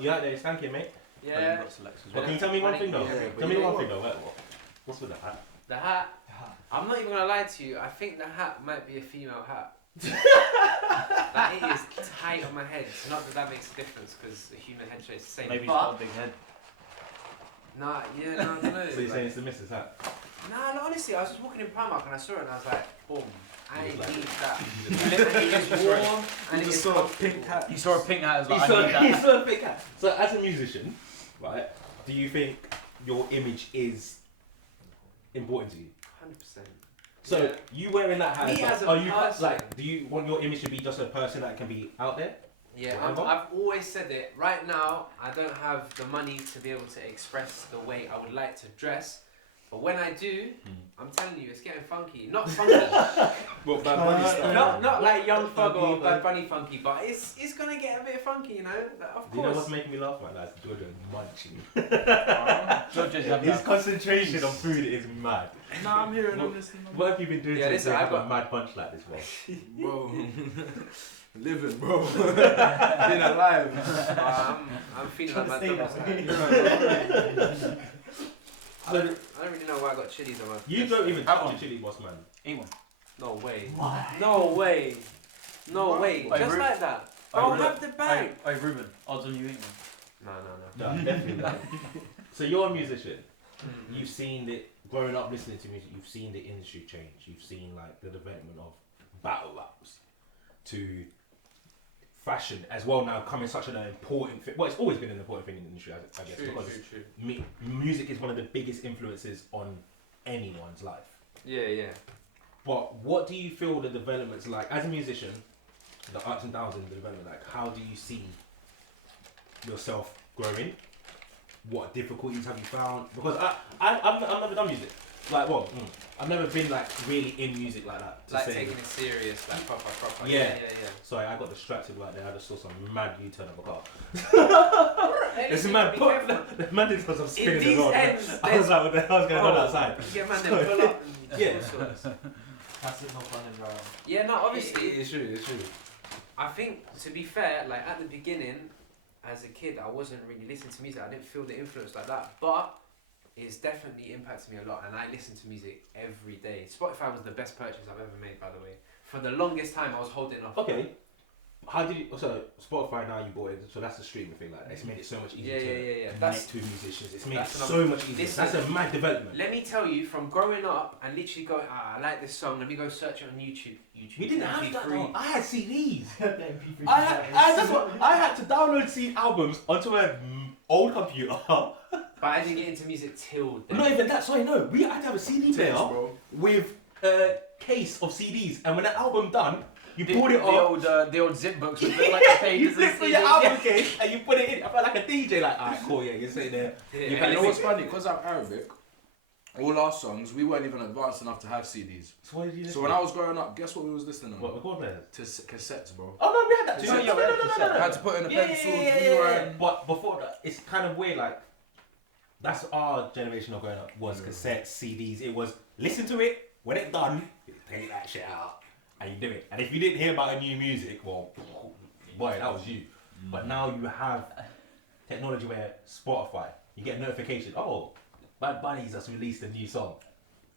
You out there skanking, mate? Yeah. But can you tell me one thing though? Tell me one thing though. What's with the hat? The hat. I'm not even gonna lie to you. I think the hat might be a female hat. Like it is tight on my head. It's not that makes a difference because the human head shape is the same. Maybe he's got a big head. Nah, yeah, no, I don't know. So you're saying it's the missus hat? Nah, no, honestly, I was just walking in Primark and I saw it and I was like, boom, I need that. And it is warm and it is saw a pink hat. You saw a pink hat as well. He saw a pink hat. So as a musician, right, do you think your image is important to you? 100%. So you wearing that hat, Me as a are you person. like? Do you want your image to be just a person that can be out there? Yeah, Whatever? I've always said it. Right now, I don't have the money to be able to express the way I would like to dress. But when I do, I'm telling you, it's getting funky. Not funky. What, Bad Bunny style? not like Young Thug or Bad Bunny funky, but it's gonna get a bit funky, you know. Like, of course. You know what's making me laugh right now? It's Georgia munching. Georgia's having His concentration on food is mad. Nah, I'm here and I'm listening. What have you been doing Yeah, to listen, have I've got a mad punch like this, bro? Bro. Living, bro. Being alive. I'm feeling like my dog. I don't really know why I got chilies on my. You don't even touch the chili, boss man. Eat one. No way. Why? No way. No way. Wait, Just like that. I'll have the bag. Hey, Ruben, odds on you eating one. No. No, definitely not. So you're a musician. You've seen it growing up listening to music. You've seen the industry change. You've seen like the development of battle raps to fashion as well. Now coming such an important thing. Well, it's always been an important thing in the industry, I guess, because True. Music is one of the biggest influences on anyone's life. Yeah. But what do you feel the development's like as a musician? The ups and downs in the development. Like, how do you see yourself growing? What difficulties have you found? Because I've never done music. Like, I've never been like really in music like that. Like taking it serious, like proper. Yeah. Yeah. Sorry, I got distracted right there. I just saw some mad U-turn of a car. It's mad. The man did some spinning the road. I was like, what the hell's going on outside? You get man then pull up and Yeah. Passive no fun in around. Yeah, no, obviously. It's true. I think, to be fair, like at the beginning, as a kid, I wasn't really listening to music. I didn't feel the influence like that. But it's definitely impacted me a lot, and I listen to music every day. Spotify was the best purchase I've ever made, by the way. For the longest time, I was holding off. Okay. How did you? So Spotify now you bought it, so that's the streaming thing. Like it's made it so much easier Yeah. to That's two musicians. It's made it that's so much easier. Listen, That's a mad development. Let me tell you, from growing up and literally going, I like this song. Let me go search it on YouTube. We didn't have that. MP3. Though. I had CDs. MP3 That's what I had to download CD albums onto an old computer. But I didn't get into music till then. Not even that. Sorry, no. We had to have a CD player bro. with a case of CDs, and when the album done, you pulled it the off. the old zip books with like a pages You and flip through your album case and you put it in. I felt like a DJ. Like, alright, cool, yeah, you're sitting there. You know what's funny? Because I'm Arabic, all our songs, we weren't even advanced enough to have CDs. So what did you So when I was growing up, guess what we was listening on? What, record players? To cassettes, bro. Oh no, we had that too. I had to put in a pencil, rewrite. But before that, it's kind of weird. Like, that's our generation of growing up. Was cassettes, CDs. It was listen to it when it done. Take that shit out and you do it. And if you didn't hear about a new music, well, boy, that was you. But now you have technology where Spotify, you get a notification. Oh, Bad Bunny's just released a new song.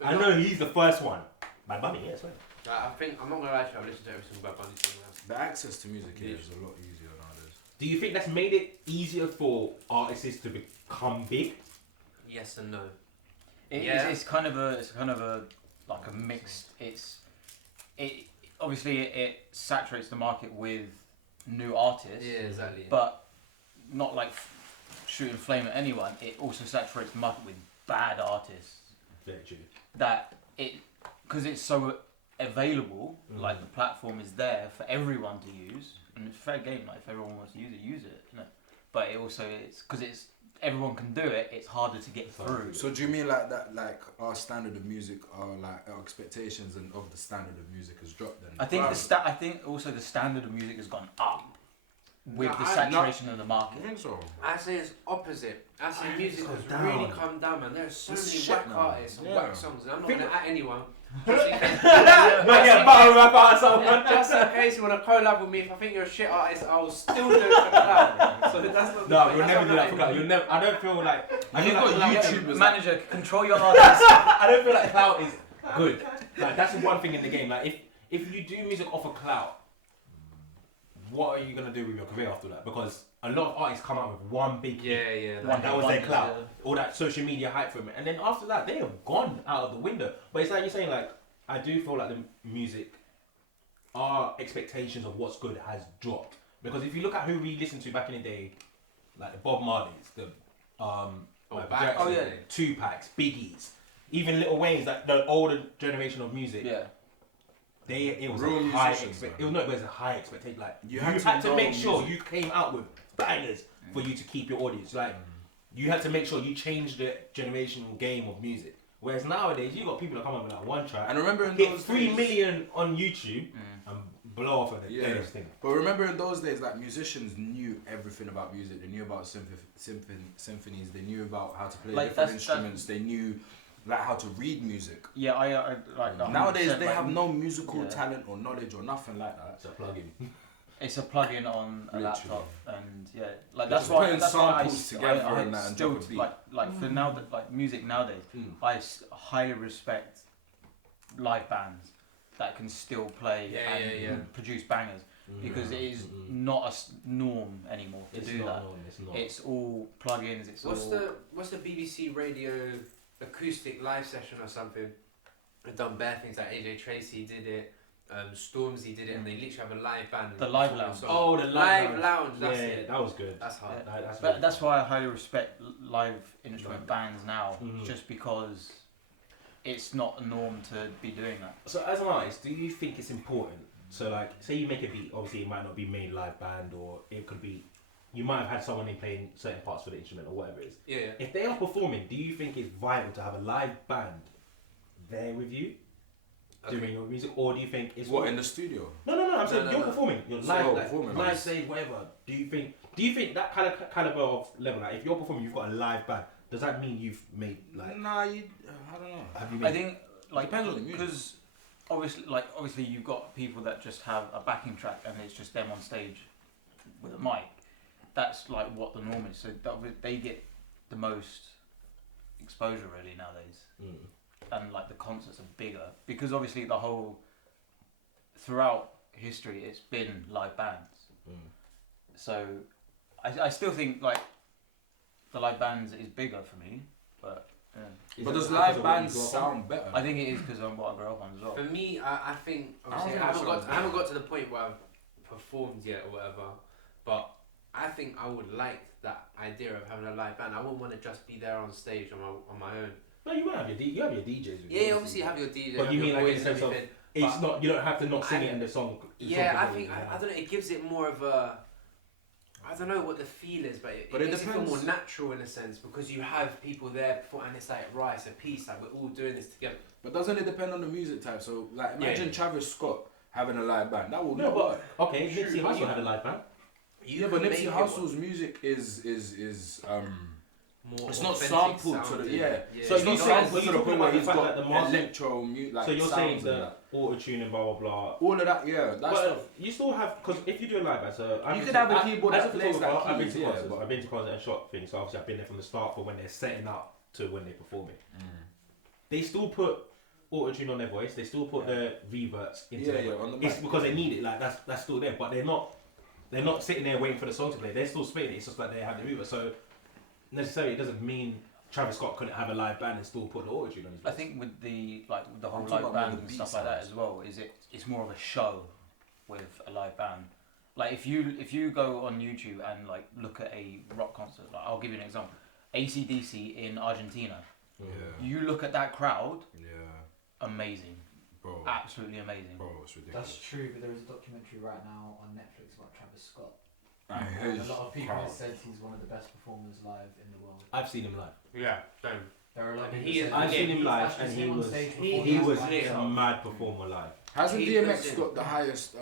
I know he's the first one. Bad Bunny, yeah, that's right. I think, I'm not going to lie to you, I've listened to every single Bad Bunny song now. The access to music here is a lot easier nowadays. Do you think that's made it easier for artists to become big? Yes and no. It's kind of a like a mixed. It obviously it saturates the market with new artists. Yeah, exactly. But not like shooting flame at anyone. It also saturates the market with bad artists. Very true. That it because it's so available. Like the platform is there for everyone to use, and it's fair game. Like if everyone wants to use it. You know. But it also it's because it's everyone can do it. It's harder to get through. So do you mean like that? Like our standard of music, or like our expectations and of the standard of music has dropped? Then I think I think also the standard of music has gone up with the saturation of the market. I think so. I say it's opposite. I say music has down. really come down, man. There's so It's many shit whack now. artists and Yeah. whack songs, and I'm not going to at anyone. Just in case, Might get a battle rap out of someone. just in case you want to collab with me, if I think you're a shit artist, I will still do it for collab. So that's not. No, we'll that's never not do that for happening. clout. You'll never. I don't feel like. I You've feel got like clout- YouTubers. Manager, control your artists. I don't feel like clout is good. Like that's one thing in the game. Like if you do music off of clout, what are you gonna do with your career after that? Because a lot of artists come out with one big hit. Yeah. One that was their Wonders, clout, yeah. all that social media hype from it, and then after that they have gone out of the window. But it's like you're saying, like I do feel like the music, our expectations of what's good has dropped. Because if you look at who we listened to back in the day, like the Bob Marleys, the Michael back Jackson, in the day. Tupacs, Biggies, even Little Wayne's, like the older generation of music. Yeah. It was Real a high musicians, it was a high expectation. Like You you had had to to know make sure music. you came out with bangers for you to keep your audience. Like you had to make sure you changed the generational game of music. Whereas nowadays you got people that come up with like one track, And remember in hit those 3 days, million on YouTube and blow off of the Yeah. deadest thing. But remember in those days, like musicians knew everything about music. They knew about symphonies. They knew about how to play Like, different that's- instruments. They knew like how to read music. Yeah, I like that. Nowadays 100%, they like, have no musical yeah. talent or knowledge or nothing like that. It's a plug-in. It's a plug-in on a Literally. laptop, and yeah, like They're that's just why. putting That's why samples together I and that and still drop a beat. like for now that like music nowadays, I highly respect live bands that can still play and produce bangers because it is not a norm anymore to It's do not that. normal, it's not. It's all plugins. It's What's all. the BBC radio acoustic live session or something? They've done bare things like AJ Tracy did it, Stormzy did it, and they literally have a live band. The live performing lounge. songs. Oh, the live lounge. That's yeah, it. that was good. That's hard. Yeah. That's But good. that's why I highly respect live instrument Live. bands now, Mhm. just because it's not a norm to be doing that. So as an artist, do you think it's important? So like, say you make a beat, obviously it might not be made live band, or it could be, you might have had someone in playing certain parts for the instrument or whatever it is. Yeah. If they are performing, do you think it's vital to have a live band there with you doing your music, or do you think it's What in the studio? No, I'm saying no, you're no. performing, you're So live, you're like, performing, live like- stage, whatever. Do you think that caliber of level, like if you're performing, you've got a live band, does that mean you've made like? Nah, I don't know. Have you made? I think like Depends on the music. because obviously you've got people that just have a backing track and it's just them on stage with a mic. That's like what the norm is. So they get the most exposure really nowadays, and like the concerts are bigger because obviously the whole throughout history it's been live bands. So I still think like the live bands is bigger for me, but yeah. Is But it does because live of what you bands grew up on? sound better? I think it is because of what I grew up on as well. For me, I think obviously think I haven't that's got I haven't got to the point where I've performed yet or whatever, but I think I would like that idea of having a live band. I wouldn't want to just be there on stage on my own. No, you might have your DJs. With you, Yeah, obviously you have your DJ. But have you your mean like in boys the and sense of everything. it's but not, you don't have to not sing it in the song. Yeah, I think I don't know. It gives it more of a. I don't know what the feel is, but it makes it feel more depends. natural in a sense because you have people there before, and it's like right, it's a piece. Like we're all doing this together. But doesn't it depend on the music type? So like imagine Yeah. Travis Scott having a live band. That will No, not but work. okay, True, Nipsey but Hussle you- had a live band. Yeah, but Nipsey Hussle's music is more it's not authentic sampled to sounding. the yeah. So It's you not saying- sampled but to you're the talking point where about the he's fact got that the master- electro music. Like So you're saying sounds and that auto tune and blah blah blah. all of that, yeah. That's But stuff. you still have, because if you do a live band, so I've You been could to- have a I- keyboard as that a plays photographer, that I've been keys, to yeah, concerts, but- I've been to concerts and shot things. So obviously I've been there from the start for when they're setting up to when they're performing. They still put auto tune on their voice. They still put the reverts into Yeah, their yeah, voice. on the It's mic. because they need it. Like that's still there, but they're not sitting there waiting for the song to play. They're still spitting it. It's just like they have the reverb. So necessarily it doesn't mean Travis Scott couldn't have a live band and still put the auto tune on his I voice. think with the whole I'm talking live about band more and the stuff beat like that sounds. as well. It's more of a show with a live band. Like if you go on YouTube and like look at a rock concert, like I'll give you an example. AC/DC in Argentina. Yeah, You look at that crowd, yeah, amazing, bro, absolutely amazing. bro, it's ridiculous. That's true, but there is a documentary right now on Netflix about Travis Scott. I And hate a lot of people crowd. have said he's one of the best performers live in the world. I've seen him live. Yeah, same. There are a lot of And people he is- said I've he's- seen him he's live actually and seen he on was stage he performing he as was by clear. a himself. mad performer live. Hasn't He DMX puts in- got the highest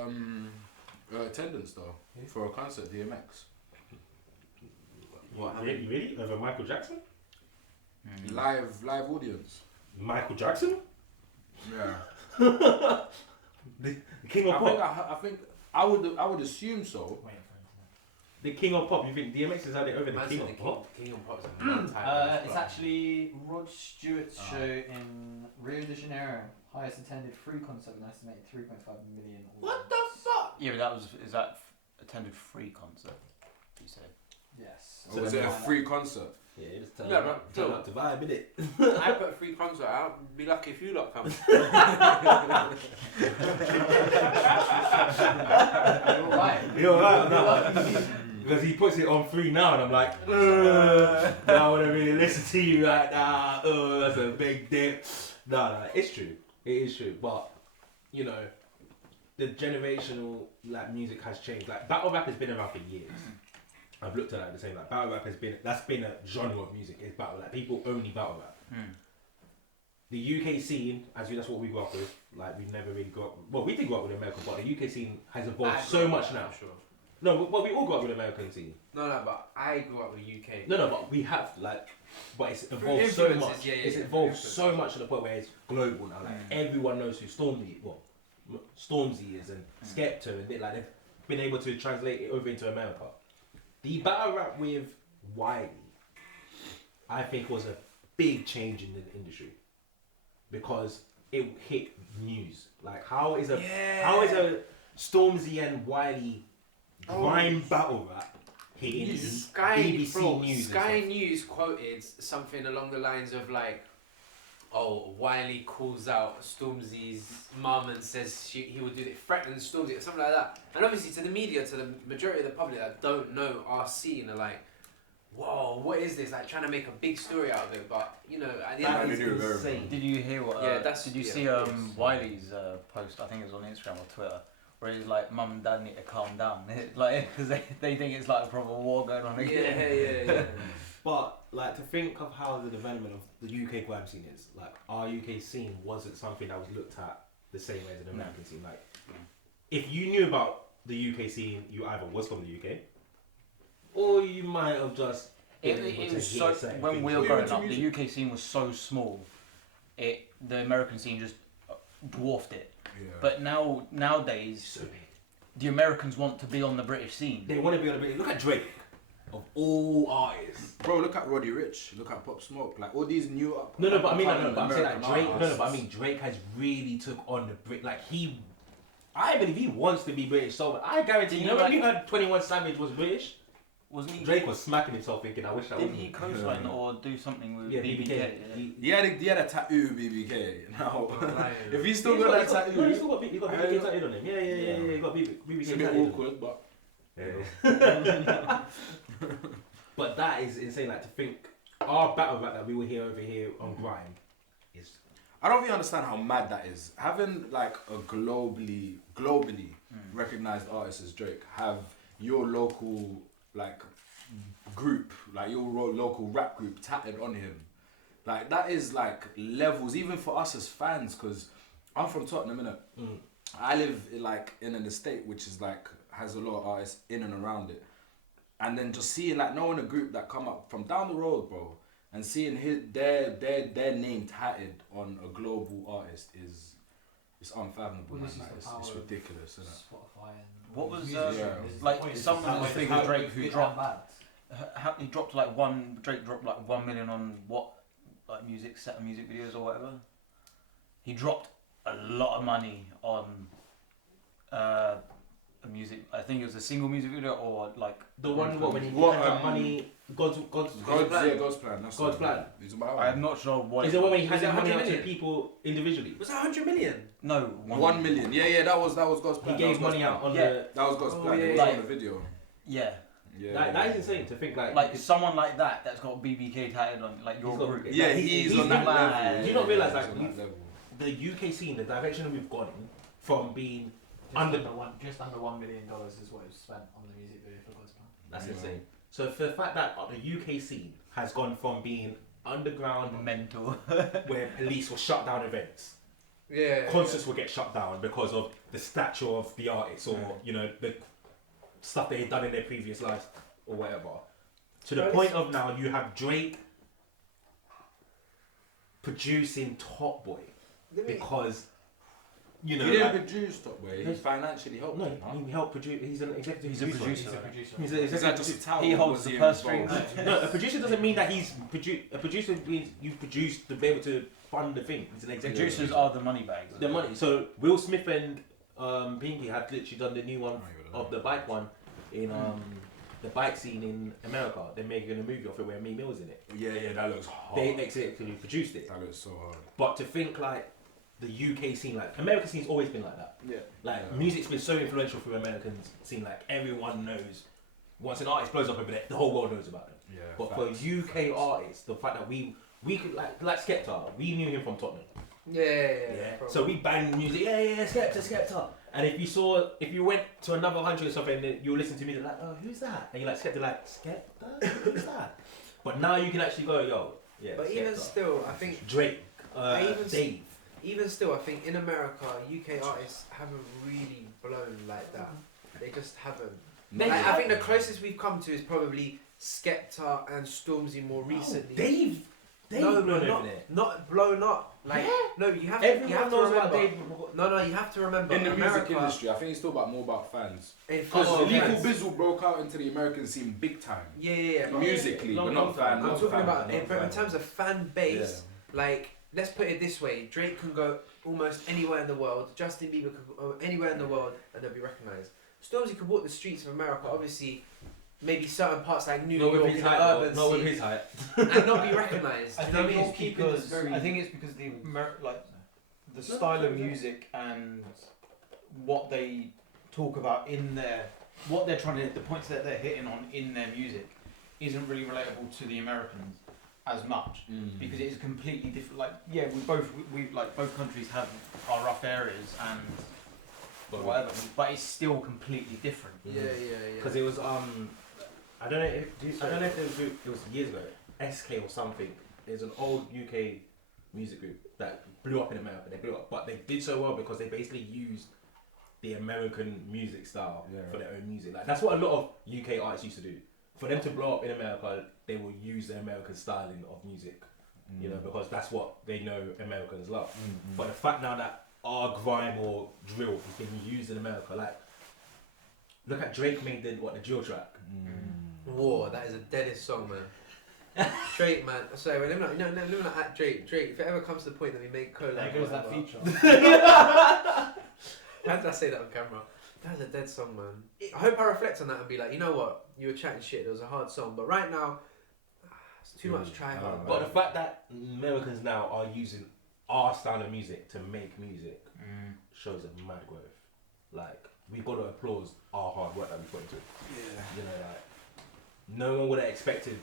attendance though for a concert? DMX What? Really? Over Michael Jackson? live audience. Michael Jackson? Yeah. The king of I pop. think I would assume so. Waiting for him to The king of pop. You think DMX has had it over the Man king said of pop? King of Pop's a mad title. It's actually Rod Stewart's show in Rio de Janeiro. Highest attended free concert with an estimated 3.5 million. What the audience. fuck? Yeah, but is that attended free concert? You said. Yes. So was it a free concert? Yeah, just Yeah, but turn still. up to vibe, innit? I put a free concert out. Be lucky if you lot come. You're right. You're right now. Because he puts it on free now, and I'm like, I want to really listen to you right now. That's a big dip. No, it's true. It is true. But, you know, the generational like music has changed. Like battle rap has been around for years. I've looked at it the same. Like battle rap that's been a genre of music. It's battle rap. People only battle rap. The UK scene, that's what we grew up with. Like we've never really grew up. Well, we did grow up with America, but the UK scene has evolved so much now. Sure. No, well, we all grew up with American scene. No, but I grew up with UK. No, but we have but it's evolved Through so influences, much. yeah, It's yeah, evolved influences. so much to the point where it's global now. Like everyone knows who Stormzy is and Skepta, and they've been able to translate it over into America. The battle rap with Wiley, I think, was a big change in the industry because it hit news. Like how is a Stormzy and Wiley grime battle rap hitting BBC News? Sky News quoted something along the lines of like, "Oh, Wiley calls out Stormzy's mum and says he would do it, threatens Stormzy," or something like that. And obviously, to the media, to the majority of the public that don't know our scene, are like, "Whoa, what is this?" Like trying to make a big story out of it. But you know, at the end of the day, insane. Did you hear what? Did you see yes. Wiley's post? I think it was on Instagram or Twitter, where he's like, "Mum and Dad need to calm down," like because they think it's like a proper war going on again. Yeah. But like to think of how the development of the UK grime scene is, like our UK scene wasn't something that was looked at the same way as an American scene. Like if you knew about the UK scene, you either was from the UK, or you might have just It was so when we were growing up, the UK scene was so small. The American scene just dwarfed it. Yeah. But nowadays, so big. the Americans want to be on the British scene. They want to be on the British. Look at Drake, of all artists. Bro, look at Roddy Ricch. Look at Pop Smoke. Like all these new up. But I mean American like Drake. artists. But I mean Drake has really took on the Brit. Like I believe he wants to be British. So I guarantee. You know when you heard 21 Savage was British, Wasn't he? Drake was smacking himself thinking, "I wish I Didn't was." he co-sign or do something with BBK? Yeah. He had a tattoo with BBK. Now, Right. if he's still got that tattoo, No, he's still got BBK tattooed on him. Yeah. He got BBK it's a bit tattooed on him. awkward, but Yeah. But that is insane. Like to think our battle rap that we will hear over here on grime is. I don't really understand how mad that is. Having like a globally recognized artist as Drake have your local like group, like your local rap group tatted on him. Like that is like levels even for us as fans, because I'm from Tottenham, innit? I live in an estate which is like has a lot of artists in and around it, and then just seeing like knowing a group that come up from down the road, bro, and seeing their name tatted on a global artist is it's unfathomable, man. Well, this is Like, the it's power of ridiculous, isn't it? Spotify and What was music. Yeah. This is like the point, someone this is as big how as Drake good who and dropped? bad. He dropped Drake dropped like 1 million on what, like music videos or whatever. He dropped a lot of money on a music. I think it was a single music video or like The one when he What, had that money, God's God's plan. That's God's what plan. It's about. I'm not sure what. Is it when he Was handed it money 100 out to million? people individually? Was that 100 million? No, 1 million. Yeah, that was God's He plan. gave That was money God's out on Yeah. the. That was God's Oh, plan. yeah, It was yeah. on the video. Yeah, Yeah. That is insane to think like someone like that's got BBK tatted on, like your He's got- group. Yeah, Yeah, he's on that mad. level. Do you not realise, He's like, on that level. the UK scene, the direction we've gone in from being Just under. just under $1 million is what it was spent on the music video for God's Plan. That's Yeah. insane. So for the fact that the UK scene has gone from being underground, Mental. where police will shut down events, Yeah. concerts will get shut down because of the stature of the artists or the stuff they had done in their previous lives or whatever. To the point of now, you have Drake producing Top Boy. because you know He didn't like, produce Top Boy. He financially helped. no, him, huh? he helped produce. He's an executive. He's a producer. He's an Is that executive. just a title? He or holds was the he purse involved? strings. No, a producer doesn't mean that he's a producer means you produce to be able to fund the thing. He's an executive. Producers are the money bags. The money. So Will Smith and Pinky had literally done the new one of the bike one in the bike scene in America. They're making a movie of it where Meek Mill's in it. Yeah, that looks hard. They executively produced it. That looks so hard. But to think like the UK scene, like American scene's always been like that. Yeah. Like Yeah. music's been so influential for Americans scene. Like everyone knows. Once an artist blows up over there, the whole world knows about them. Yeah. But facts, for UK facts. artists, the fact that we could like Skepta, we knew him from Tottenham. Yeah. So we banged music, Skepta. And if you went to another country or something, and you listen to music like, oh, who's that? And you're like, Skepta, who's that? But now you can actually go, yo, yeah. But Skepta. even still, I think Drake, even Dave. even still, I think in America, UK artists haven't really blown like that. They just haven't. They Like, I have- think the closest we've come to is probably Skepta and Stormzy more recently. Dave no, blown not, over there. not blown up. Like Yeah. no, you have Everyone to knows remember. about Dave. No, you have to remember. In the music America, industry, I think it's still more about fans. in Because oh, Lethal fans. Bizzle broke out into the American scene big time. Yeah. but Musically, Long but not time. fan. I'm not talking fan, about not in fan. terms of fan base. Like, let's put it this way: Drake can go almost anywhere in the world. Justin Bieber could go anywhere in the world, and they'll be recognized. Stormzy could walk the streets of America, obviously, maybe certain parts like New Not York, with in his the height, urban not with scene, his height. and not be recognized. I You know what I think mean? it's because I think it's because the style of music and what they talk about in their what they're trying to the points that they're hitting on in their music isn't really relatable to the Americans as much because it is completely different. Like we like both countries have our rough areas and whatever, but it's still completely different. Yeah. Because it was I don't know if it was years ago, SK or something. There's an old UK music group that blew up in America. They blew up, but they did so well because they basically used the American music style for their own music. Like that's what a lot of UK artists used to do. For them to blow up in America, they will use the American styling of music, you know, because that's what they know Americans love. But the fact now that our grime or drill is being used in America, like look at Drake made the drill track. Whoa, that is the deadest song, man. Drake, man. Sorry, let me not at Drake. Drake, if it ever comes to the point that we make collab, There goes that whatever. feature. How did I say that on camera? That was a dead song, man. I hope I reflect on that and be like, you know what? You were chatting shit. It was a hard song, but right now, it's too much try hard. But the fact that Americans now are using our style of music to make music shows a mad growth. Like we've got to applaud our hard work that we put into it. Yeah. You know, like no one would have expected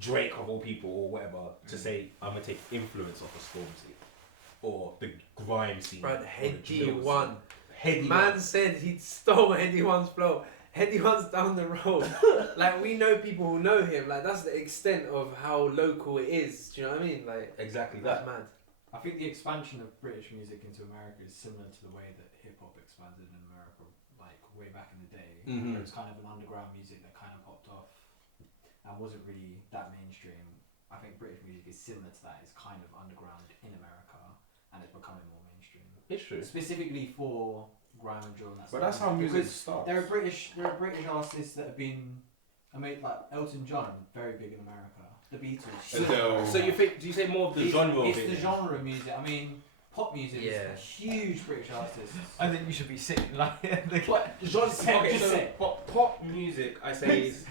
Drake of all people or whatever to say I'm gonna take influence off of Stormzy or the grime scene. Bro, or the Heady drill scene. One. Heady Man One. said he stole Heady One's flow. Heady One's down the road. Like, we know people who know him. Like, that's the extent of how local it is. Do you know what I mean? Like, Exactly that's that. mad. I think the expansion of British music into America is similar to the way that hip hop expanded in America, like way back in the day. Mhm. Where it was kind of an underground music that kind of popped off and wasn't really that mainstream. I think British music is similar to that. It's kind of underground in America and it's becoming more mainstream. It's true. Specifically for grime and drill and that But stuff. that's how music Because starts. there are British artists that have been, I mean, like Elton John, very big in America. The Beatles. Adele. So you think? Do you say more of the genre of It's it? the genre of music. I mean, pop music Yeah. is a huge British artist. I think you should be sitting like But genre, okay, Just so say. pop music, I say is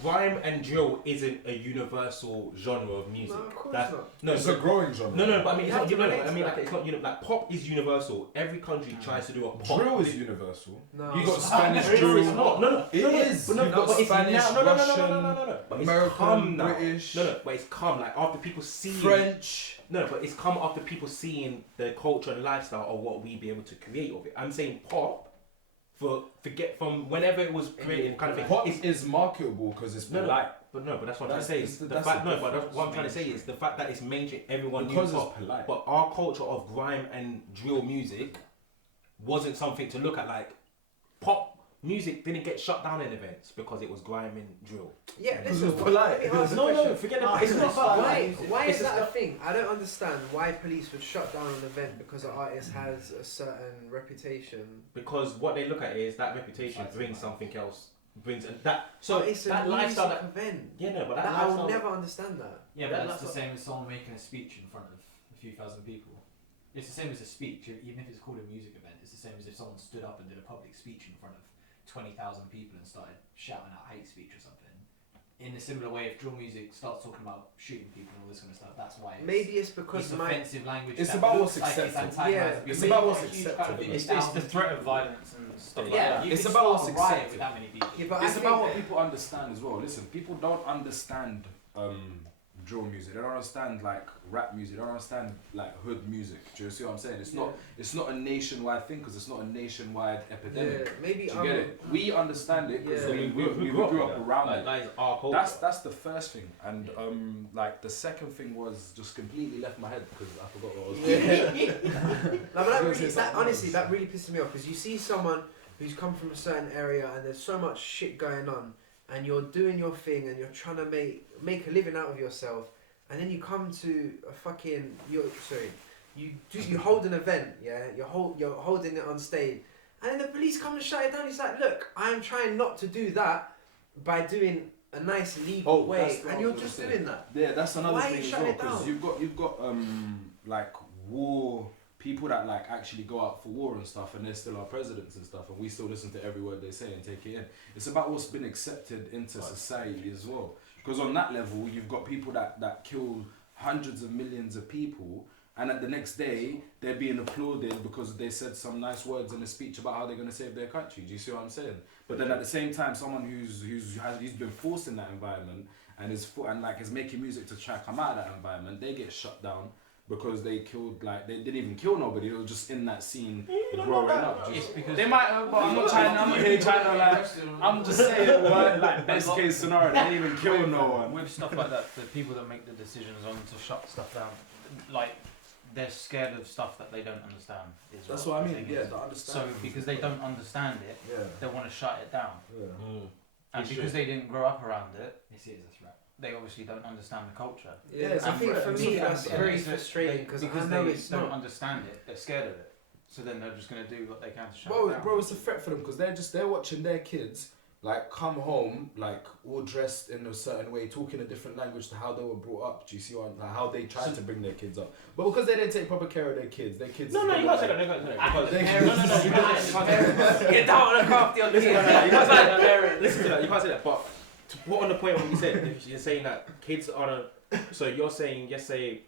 grime and drill isn't a universal genre of music. No, of course That's not. no, It's so- a growing genre. no, but I mean, You it's have not. to You know, relate I mean, to like that. it's not. You know, like pop is universal. Every country tries to do a pop. Drill is universal. No. You got Spanish No, drill. it's not. No, It is. But no, You've got but it's Spanish, now. No, Russian, But it's American, come now. British, No, but it's come like after people see French. No, but it's come after people seeing the culture and lifestyle of what we be able to create of it. I'm saying pop, forget from whenever it was created, kind of thing. Pop It's, is marketable because it's No, no, polite. but that's what I'm trying to That's- say. that's Is the- the that's fact, the no, but difference. what I'm trying to say is the fact that it's mainstream. Everyone Because knew it's pop, polite. but our culture of grime and drill music wasn't something to look at. Like pop music didn't get shut down in events because it was grime and drill. Yeah, Because listen, it's polite. let me ask a No, question. forget No, it. It's not about Why It's is that a just- thing? I don't understand why police would shut down an event because an artist has a certain reputation. Because what they look at is that reputation Besides brings the something else. Brings that. So But it's that a lifestyle. music That, event. yeah, no, but That that I will lifestyle. never understand that. Yeah, That- but that's that's the same as someone making a speech in front of a few thousand people. It's the same as a speech, even if it's called a music event. It's the same as if someone stood up and did a public speech in front of 20,000 people and started shouting out hate speech or something. In a similar way, if drill music starts talking about shooting people and all this kind of stuff, that's why Maybe it's because it's my offensive language. It's that about looks what's like it's accepted. antagonising Yeah, people. it's Maybe about not what's a huge accepted. crowd of It's 50,000 the threat of people. violence and stuff like Yeah, that. you It's can about start what's a riot accepted. with that many people. Yeah, but It's I about think what people understand as well. Listen, people don't understand drill music. They don't understand like rap music. They don't understand like hood music. Do you see what I'm saying? It's not a nationwide thing because it's not a nationwide epidemic. Yeah, maybe Do you get it? We understand it because Yeah. we grew up around it. That is our culture. That's the first thing, and like the second thing was just completely left my head because I forgot what I was. No, but that I was gonna really, say that, something honestly, else. that really pisses me off because you see someone who's come from a certain area and there's so much shit going on, and you're doing your thing and you're trying to make a living out of yourself, and then you come to a fucking you hold an event, yeah, you're holding it on stage, and then the police come and shut it down. It's like, look, I'm trying not to do that by doing a nice legal way, that's what and I you're was just gonna say. doing that. Yeah, that's another Why are thing you as shutting well it because down? you've got like war people that like actually go out for war and stuff, and they're still our presidents and stuff, and we still listen to every word they say and take it in. It's about what's been accepted into society as well. Because on that level, you've got people that kill hundreds of millions of people, and at the next day they're being applauded because they said some nice words in a speech about how they're going to save their country. Do you see what I'm saying? But then at the same time, someone who's been forced in that environment and is making music to try to come out of that environment, they get shut down because they killed, like, they didn't even kill nobody. They were just in that scene growing up. It's because They might have, but I'm not here trying to like. I'm just saying, like best case scenario, they didn't even kill no one. with stuff like that, the people that make the decisions on to shut stuff down, like they're scared of stuff that they don't understand. That's what I mean. the thing Yeah, is. the So understanding. because they don't understand it, Yeah. they want to shut it down, Yeah. and It's because true. they didn't grow up around it, They see it as a threat. they obviously don't understand the culture. Yeah, it's I a think threat. for It's me a that's threat. very It's that frustrating because I because know they it's don't not. understand it, they're scared of it. So then they're just gonna do what they can to shut it Bro, down. bro, it's a threat for them because they're watching their kids like come home like all dressed in a certain way, talking a different language to how they were brought up. Do you see what, like, how they tried to bring their kids up? But because they didn't take proper care of their kids No, is you gonna, can't say that. You can't say that. Because They- no, you can't say that. Get down on the crafty on the Listen to that. You can't say that. Listen to that. You can't say that. But to put on the point what you said, if you're saying that kids are so you're saying, yes, say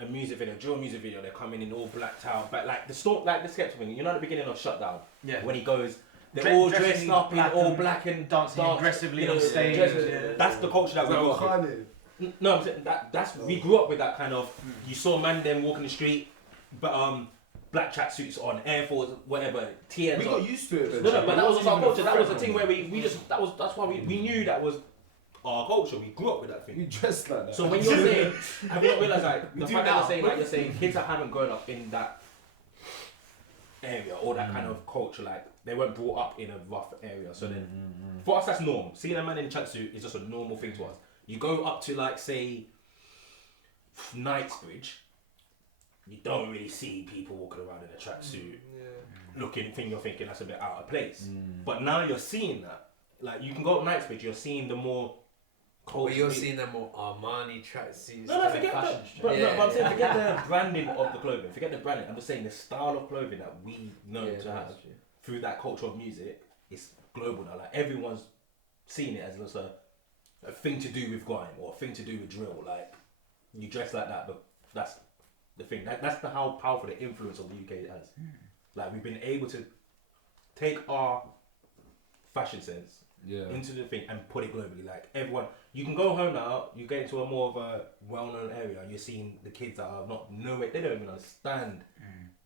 a music video, drill music video, they're coming in all blacked out, but like the sketch thing, you know, at the beginning of Shutdown, Yeah. when he goes, they're all dressed Dressing up in black all and black and dancing dark, aggressively you know, on stage. dressed- Yeah. That's the culture that we grew up with. No, I'm saying that's we grew up with that kind of. You saw man them walking the street, but black tracksuits on, Air Force, whatever, TNs we on. got used to it. No, but that was also our culture. That was the a thing where we just that's why we knew that was our culture. We grew up with that we thing. dressed like that. So when you're saying, have you not realised like We the do fact that now. you're saying kids that haven't grown up in that area or that kind of culture, like they weren't brought up in a rough area. So then for us that's norm. Seeing a man in a tracksuit is just a normal thing to us. You go up to like say Knightsbridge, you don't really see people walking around in a tracksuit looking thing. You're thinking that's a bit out of place. But now you're seeing that. Like you can go up Knightsbridge, you're seeing the more. But you're seeing them more Armani tracksuits. No, forget fashion that. strip. But, Yeah, no, but I'm saying yeah. forget the branding of the clothing. Forget the branding. I'm just saying the style of clothing that we know to have through that culture of music is global now. Like everyone's seeing it as just a thing to do with grime or a thing to do with drill. Like you dress like that, but that's the thing. That's how powerful the influence of the UK has. Like we've been able to take our fashion sense into the thing and put it globally. Like everyone, you can go home now, you get into a more of a well-known area and you're seeing the kids that are not nowhere, they don't even understand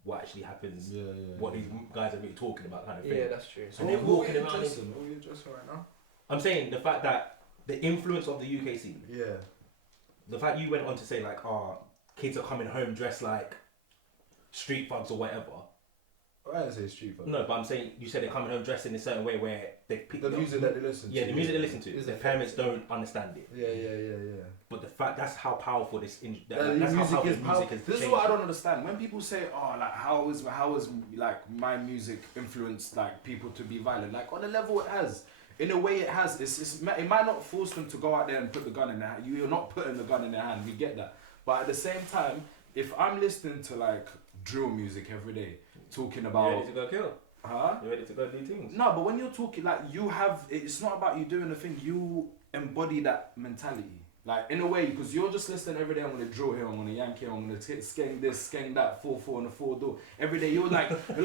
what actually happens, what these guys are really talking about kind of thing. Yeah, that's true. And they're walking around. What are you dressing right now? I'm saying the fact that the influence of the UK scene, Yeah. the fact you went on to say like, kids are coming home dressed like street thugs or whatever, I didn't say street folk. No, but I'm saying you said they're coming home dressed in a certain way where they pick The music that they listen to. Yeah, the music they listen to. Is Their it parents don't understand it. Yeah. But the fact that's how powerful this That's how music powerful is the powerful. music has This is changed. what I don't understand. When people say, "Oh, like how is like my music influenced like people to be violent?" Like on a level it has. In a way it has. It might not force them to go out there and put the gun in their hand. You're not putting the gun in their hand. We get that. But at the same time, if I'm listening to like drill music every day, talking You about, ready to go kill? huh? You ready to go do things? No, but when you're talking like you have, it's not about you doing the thing. You embody that mentality, like in a way, because you're just listening every day. I'm gonna drill here. I'm gonna yank here. I'm gonna skeng this, skeng that, 4-4 on the 4 door. Every day you're getting hyped.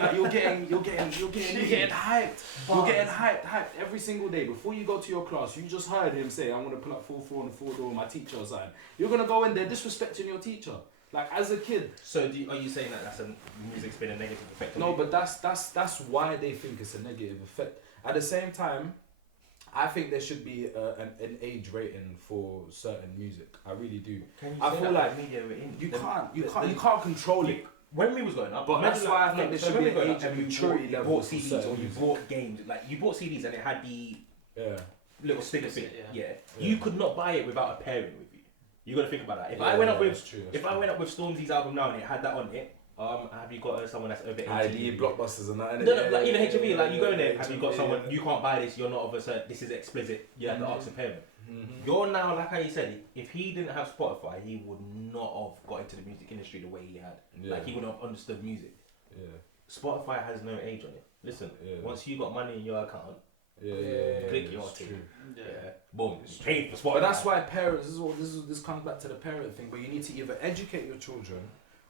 You're getting hyped every single day. Before you go to your class, you just heard him say, "I'm gonna pull up 4-4 on the 4 door." My teacher side. You're gonna go in there disrespecting your teacher. Like as a kid. So are you saying that music's been a negative effect on No, you? but that's why they think it's a negative effect. At the same time, I think there should be an age rating for certain music. I really do. Can you I say feel that like the media we're in? you can't control it. When we was growing up, But that's imagine why I think there should when be we an growing age up of and maturity you level bought for CDs certain or you music. bought games. Like you bought CDs and it had the Yeah. little sticker thing. Yeah. You could not buy it without a parent with you. You got to think about that. If Yeah, I went up with that's true, if I went up with Stormzy's album now and it had that on it, have you got someone that's over 18? ID blockbusters and that. No, like even HMV, like you go in there, yeah, have you got yeah, someone, yeah. you can't buy this, you're not of a certain, this is explicit, you have to ask the parent. Mhm. You're now, like how you said, if he didn't have Spotify, he would not have got into the music industry the way he had. Yeah. Like he wouldn't have understood music. Yeah. Spotify has no age on it. Listen, Yeah. once you got money in your account, Yeah. click your it's thing. true. yeah, boom, it's paid for Spotify. But that's why parents. This comes back to the parent thing. But you need to either educate your children,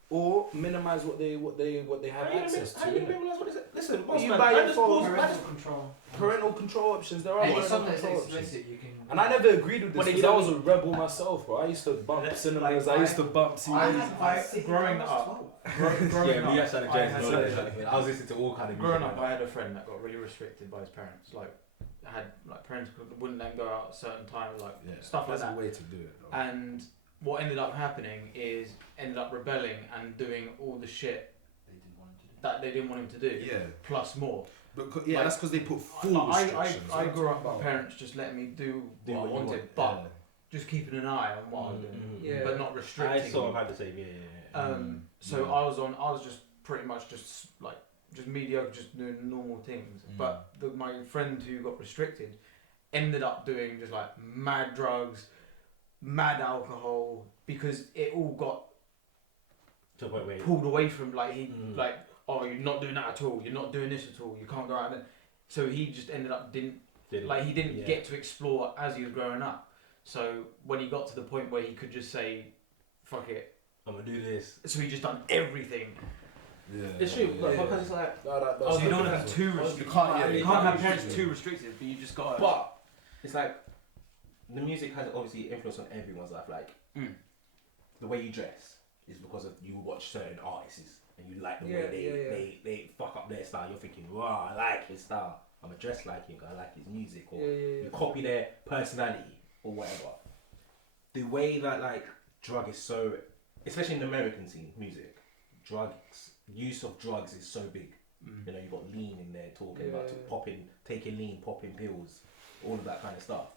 or minimize what they have access to. How you realize what is it? Listen, boss You man, buy I your just phone, pause- I Parental just- control. Parental control options. There are Any parental song that's control options. explicit, you can. And I never agreed with this But because I was a rebel myself, bro. I used to bump cinemas. I used to bump CDs. Growing up, Yeah, me, I started I James had Brown. to- I was listening to all kind of music. growing up, I had a friend that got really restricted by his parents. Like, had like parents wouldn't let him go out at certain times, like stuff like That's that. a way to do it. Though. And what ended up happening is ended up rebelling and doing all the shit that they didn't want him to do, Yeah, plus more. but Like, that's because they put full I restrictions. I grew up with parents just letting me do what I what you wanted, want, but just keeping an eye on what I was doing, Yeah. but not I restricting. sort of me. had the same, yeah. So I was just pretty much just mediocre, just doing normal things. But my friend who got restricted ended up doing just like mad drugs, mad alcohol, because it all got To the point where pulled away from Mm. oh, you're not doing that at all, you're not doing this at all, you can't go out there. So he just ended up didn't yeah. get to explore as he was growing up. So when he got to the point where he could just say, fuck it, I'm gonna do this. so he just done everything. Yeah, It's true, because it's like, So you don't want to be too restricted. You can't- yeah, you you can't can't have be parents restricted. too restricted, but you just got. but it's like the music has obviously influence on everyone's life. Like the way you dress is because of you watch certain artists and you like the way they fuck up their style. You're thinking, wow, I like his style. I'm gonna dress like him. I like his music, or you copy their personality or whatever. The way that like drug is so, especially in the American scene, music, use of drugs is so big. You know, you got lean in there talking about taking lean, popping pills, all of that kind of stuff.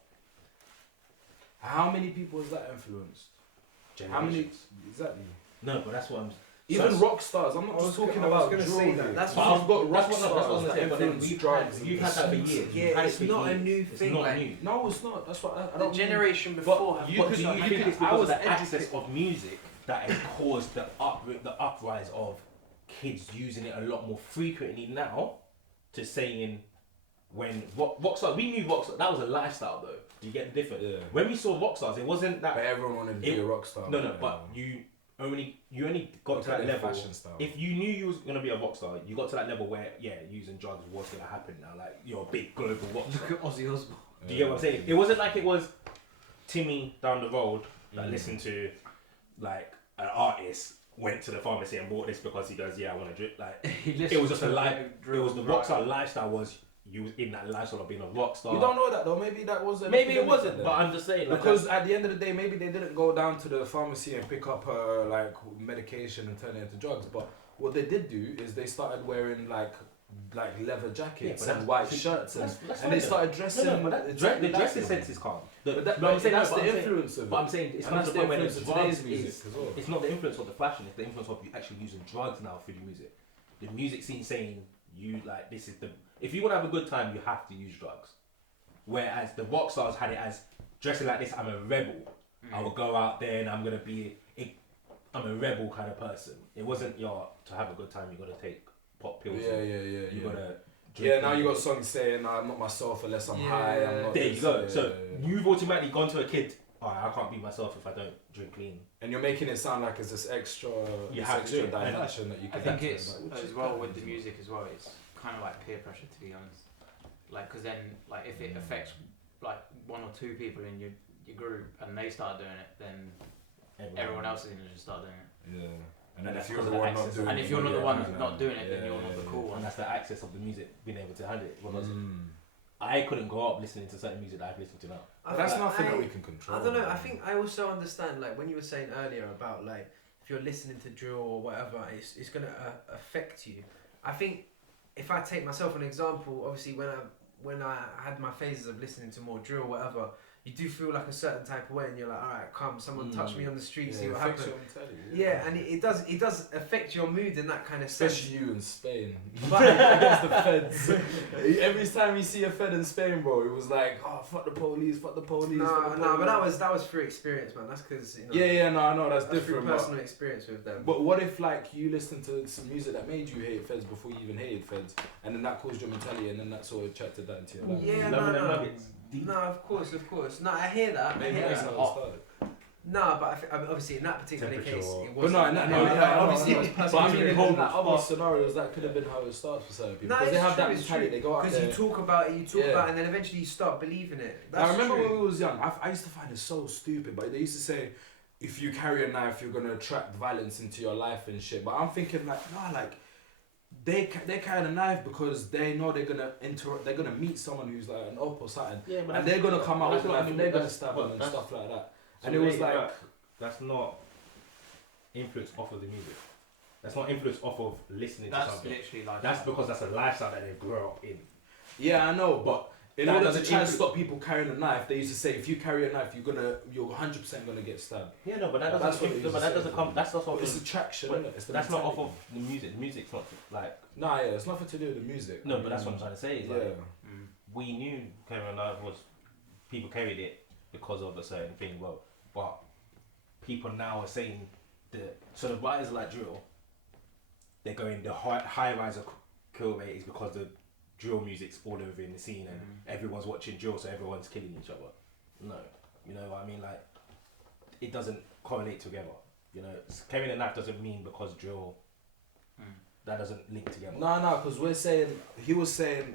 How many people has that influenced? How many exactly? No, but that's what I'm. Even rock stars. I'm not just talking about say jewelry. that. That's But what I've got rock that's what stars I'm that saying. But then influence you've drugs. had that for years. Yeah, You've had it's it for not a years. new It's thing, not like- new. No, it's not. That's what I The don't. generation But before have you But could- do you I think think it's I because of was the educated- access of music that has caused the uprise of kids using it a lot more frequently now to saying when Rockstar, we knew Rockstar, that was a lifestyle though. Do you get the difference? Yeah. When we saw Rockstars, it wasn't that. But everyone wanted to be a rock star. No, but you only got to that level. Fashion style. If you knew you was gonna be a rock star, you got to that level where using drugs was gonna happen now. Like you're a big global rock star. Look at Ozzy Osbourne. Do you get what I'm saying? It wasn't like it was Timmy down the road that listened to like an artist went to the pharmacy and bought this because he goes, I want to drink. Like it was just a life. It was the rock star lifestyle. Was you was in that lifestyle of being a rock star? You don't know that though. Maybe that wasn't. Maybe it wasn't, but I'm just saying. Like, Because at the end of the day, maybe they didn't go down to the pharmacy and pick up like medication and turn it into drugs. But what they did do is they started wearing like leather jackets but and white shirts and they started dressing. The dressing sense is calm. But I'm saying that's the influence of it. But I'm saying it's And not that's the the way influence of today's music as well. It's not the influence of the fashion. It's the influence of you actually using drugs now through the music. The music scene saying you like this is the. If you want to have a good time, you have to use drugs. Whereas the rock stars had it as dressing like this. I'm a rebel. I will go out there and I'm gonna be. I'm a rebel kind of person. It wasn't to have a good time. You gotta take pop pills. You gotta. Now you got songs saying I'm not myself unless I'm high. I'm not there you go. You've automatically gone to a kid. I can't be myself if I don't drink clean. And you're making it sound like it's this extra. Extra dimension that you can. I think it's as well with the music as well. It's kind of like peer pressure, to be honest. Like, because then, like, if it affects like one or two people in your group and they start doing it, then everyone else is gonna just start doing it. Yeah. And then if you're the one not doing it, and if you're not the one not doing it, then you're not the cool one. And that's the access of the music being able to handle it. I couldn't grow up listening to certain music that I've listened to now. That's nothing that we can control. I don't know. I think I also understand, like, when you were saying earlier about, like, if you're listening to drill or whatever, it's going to affect you. I think if I take myself an example, obviously when I had my phases of listening to more drill or whatever, you do feel like a certain type of way, and you're like, all right, come, someone touch me on the street, see what happens. And it does affect your mood in that kind of sense. Especially you in Spain, against the feds. Every time you see a fed in Spain, bro, it was like, oh, fuck the police. No, but that was through experience, man. That's because I know that's different. Through personal experience with them. But what if like you listened to some music that made you hate feds before you even hated feds, and then that caused your mentality, and then that sort of attracted that into your life? Yeah, no, of course. No, I hear that. No, but obviously in that particular case, it wasn't. Obviously, but I mean, in other scenarios, that could have been how it starts for certain people. Because they have that mentality, they go out there. Because you talk about it, and then eventually you start believing it. I remember when we was young, I used to find it so stupid, but they used to say, if you carry a knife, you're going to attract violence into your life and shit. But I'm thinking like, nah, like, they carry a knife because they know they're gonna meet someone who's like an op or something, and they're gonna come out with a knife and they're gonna stab them and stuff like that. So and it was like that's not influence off of the music. That's not influence off of listening to something. That's literally like that's because that's a lifestyle that they grow up in. Yeah, I know, but in order to try to stop people carrying a knife, they used to say if you carry a knife, you're 100% gonna get stabbed. Yeah, no, but that doesn't come. That's not. It's attraction. That's not off of the music. The music's not like. Nah, yeah, it's nothing to do with the music. No, but that's what I'm trying to say. Is like, we knew carrying a knife was people carried it because of a certain thing. Well, but people now are saying so the writers like drill. They're going the high rise of kill rate is because the drill music's all over in the scene and everyone's watching drill, so everyone's killing each other. No, you know what I mean? Like, it doesn't correlate together. You know, carrying a knife doesn't mean because drill. That doesn't link together. No, because he was saying,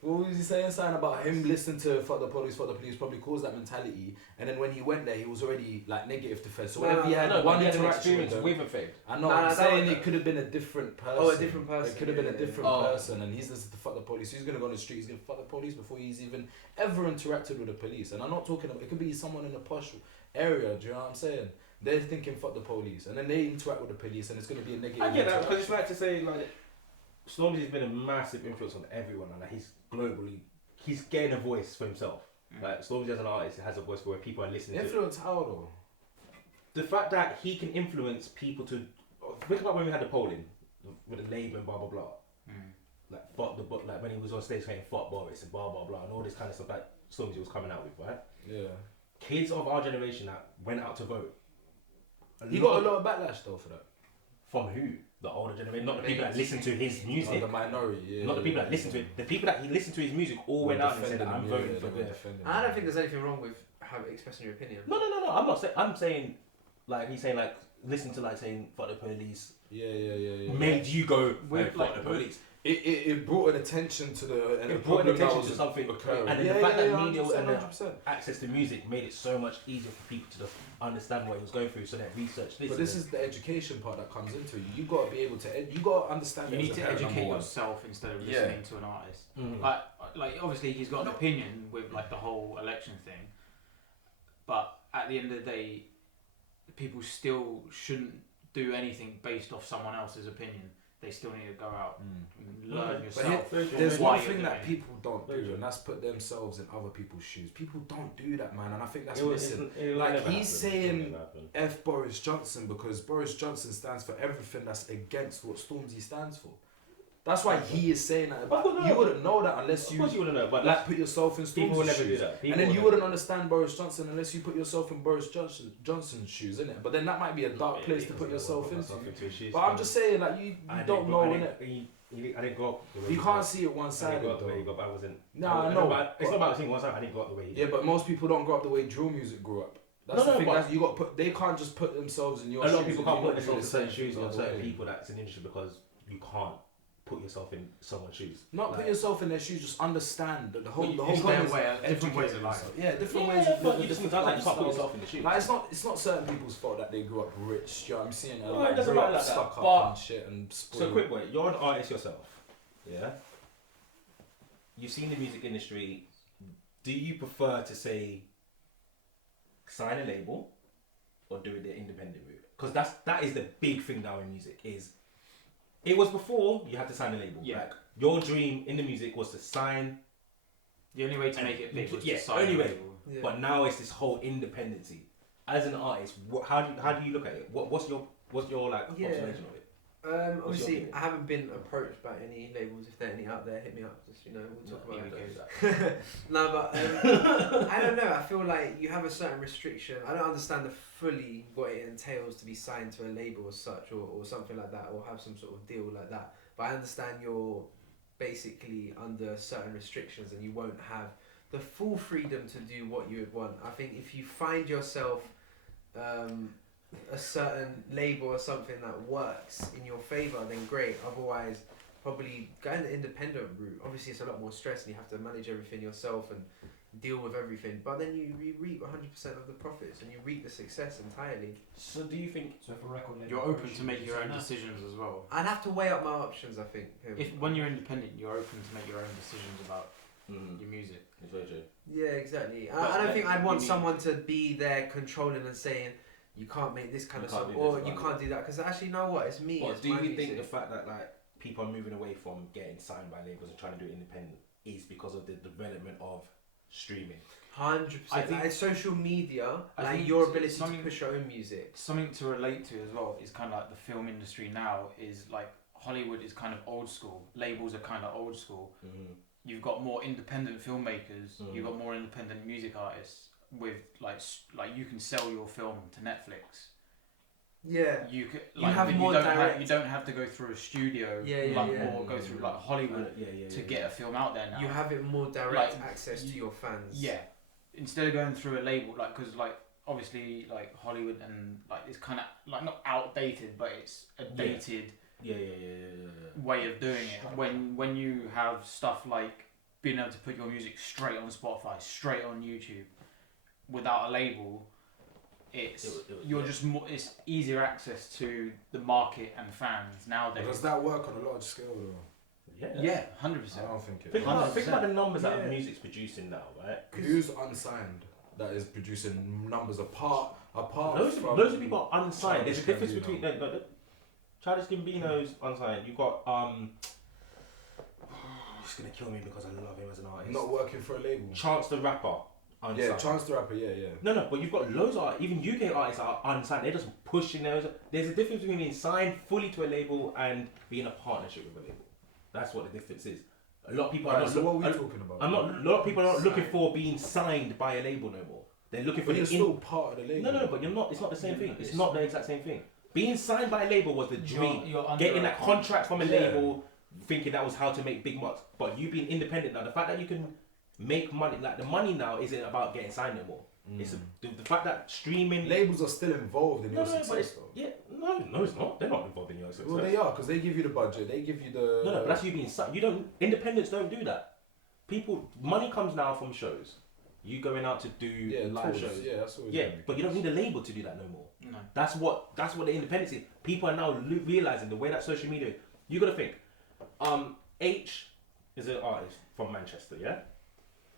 what was he saying? Something about him listening to fuck the police probably caused that mentality. And then when he went there, he was already like negative to Fed. So whenever he had one interaction with a Fed. I know, I'm saying it could have been a different person. Oh, a different person. It could have been a different person. And he's listening to fuck the police. He's going to go on the street, he's going to fuck the police before he's even ever interacted with the police. And I'm not talking about, it could be someone in a posh area, do you know what I'm saying? They're thinking fuck the police. And then they interact with the police and it's going to be a negative. I get that, because it's like to say, like, Stormzy's been a massive influence on everyone, and like he's getting a voice for himself. Like Stormzy as an artist has a voice for where people are listening. Influence how though? The fact that he can influence people to think about when we had the polling with the Labour and blah blah blah. Like fuck the book, like when he was on stage saying fuck Boris and blah blah blah and all this kind of stuff that Stormzy was coming out with, right? Yeah. Kids of our generation that went out to vote. He got a lot of backlash though for that. From who? The older generation, not the people that listen to his music. Not the minority, yeah. Not the people that listen to it. The people that he listened to his music all went out and said, "I'm voting for this." I don't think there's anything wrong with expressing your opinion. No. I'm not saying. I'm saying, like he's saying, like listen to like saying "fuck the police." Yeah. Made you go fuck the police. It brought an attention to it brought an attention to something occurring, and then the fact that media and access to music made it so much easier for people to understand what he was going through, so that research this. But this is the education part that comes into it. You got to be able to. You got to understand. You need to educate yourself instead of listening to an artist. Like obviously he's got an opinion with like the whole election thing, but at the end of the day, people still shouldn't do anything based off someone else's opinion. They still need to go out and learn But yourself. there's why one you're thing that doing it. people don't do, and that's put themselves in other people's shoes. People don't do that, man, and I think that's missing. Like he's saying F Boris Johnson because Boris Johnson stands for everything that's against what Stormzy stands for. That's why he is saying that. But you wouldn't know that unless you, wouldn't know, but like, put yourself in people will Stormzy's never do shoes. that. And then you wouldn't understand Boris Johnson unless you put yourself in Boris Johnson's shoes, innit? But then that might be a dark place to put yourself into. But I'm just saying, like, you don't know, innit? I didn't go. You can't see it one-sided, though. But I wasn't. Nah, I know. It's not about seeing one side. I didn't go up the way. Yeah, but most people don't grow up the way drill music grew up. That's the thing. That's, you got to put. They can't just put themselves in your shoes. A lot of people can't and put you do themselves in the certain same shoes thing or the certain way. people that's an industry because you can't put yourself in someone's shoes. Not put yourself in their shoes. Just understand that the whole It's point their is way, different ways of life. Yeah, different Yeah, ways of but living. you just Different like you can't put lifestyles. yourself in the shoes. Like it's not certain people's fault that they grew up rich. You know what I'm saying? No, Like, it doesn't grew matter up like that, stuck but- up and shit and spoiled. So quick way, you're an artist yourself, yeah? You've seen the music industry. Do you prefer to say sign a label or do it the independent route? Because that is the big thing now in music. Is it was before you had to sign a label. Yeah. Like your dream in the music was to sign, The only way to make it big was Yeah, to sign only a way. label. Yeah. but now it's this whole independency. As an artist, how do you look at it? What's your like Yeah. observation of it? Obviously, opinion? I haven't been approached by any labels. If there are any out there, hit me up. Just we'll talk No, about don't it. do that. No, but I don't know. I feel like you have a certain restriction. I don't understand fully what it entails to be signed to a label as such, or something like that, or have some sort of deal like that. But I understand you're basically under certain restrictions, and you won't have the full freedom to do what you would want. I think if you find yourself a certain label or something that works in your favour, then great. Otherwise, probably going the independent route. Obviously, it's a lot more stress and you have to manage everything yourself and deal with everything. But then you reap 100% of the profits and you reap the success entirely. So do you think? So for record label, You're open to should make you your say own no? decisions as well. I'd have to weigh up my options, I think. If when you're independent, you're open to make your own decisions about your music. It's very true. Yeah, exactly. But I don't then think I'd want you need- someone to be there controlling and saying, you can't make this kind You of can't song, do or this, you can't can't do that. Because actually, you know what? It's me. Or It's do my you think music. the fact that like people are moving away from getting signed by labels and trying to do it independent is because of the development of streaming? 100%. I think- Like, social media, I like think your it's ability to something- push your own music. Something to relate to as well is kind of like the film industry now is like Hollywood is kind of old school. Labels are kind of old school. You've got more independent filmmakers. You've got more independent music artists with like you can sell your film to Netflix. Yeah. You could You like have but more you don't have, direct- you don't have to go through a studio or go through like Hollywood to get a film out there now. You have it more direct Like, access to your fans. Yeah, instead of going through a label, like because like obviously like Hollywood and like it's kind of like not outdated, but it's a dated way of doing it. When you have stuff like being able to put your music straight on Spotify, straight on YouTube, without a label, you're just more. It's easier access to the market and fans nowadays. Does that work on a large scale though? Yeah, 100%. I don't think it. Think about the numbers that Yeah. music's producing now, right? Who's unsigned that is producing numbers apart Loads from of people are unsigned. There's a Childish difference Gambino. between Childish Gambino's unsigned. You got he's gonna kill me because I love him as an artist. not working for a label. Chance the Rapper unsigned. Yeah, Chance the Rapper. Yeah. No, but you've got loads of even UK artists are unsigned. They're just pushing those. There's a difference between being signed fully to a label and being a partnership with a label. That's what the difference is. A lot of people are Alright, not. so what are we a- talking about? A lot of people are not looking for being signed by a label no more. They're looking for But you're the still part of the label. No, but you're not. It's not the same thing. It's it's- not the exact same thing. Being signed by a label was the dream. You're under Getting a that contract from a Yeah. label, thinking that was how to make big bucks. But you being independent now, the fact that you can make money, like the money now, isn't about getting signed no more. It's the fact that streaming. Labels are still involved in No, your no, but success it's, though. yeah, no, it's not. They're not involved in your success. Well, they are because they give you the budget. They give you the. No, but that's you being signed. You don't. Independents don't do that. Money comes now from shows. You going out to do live tours. shows. Yeah, that's what. Yeah, but you don't need a label to do that no more. No. That's what the independence is. People are now realizing the way that social media. You got to think. H is an artist from Manchester. Yeah,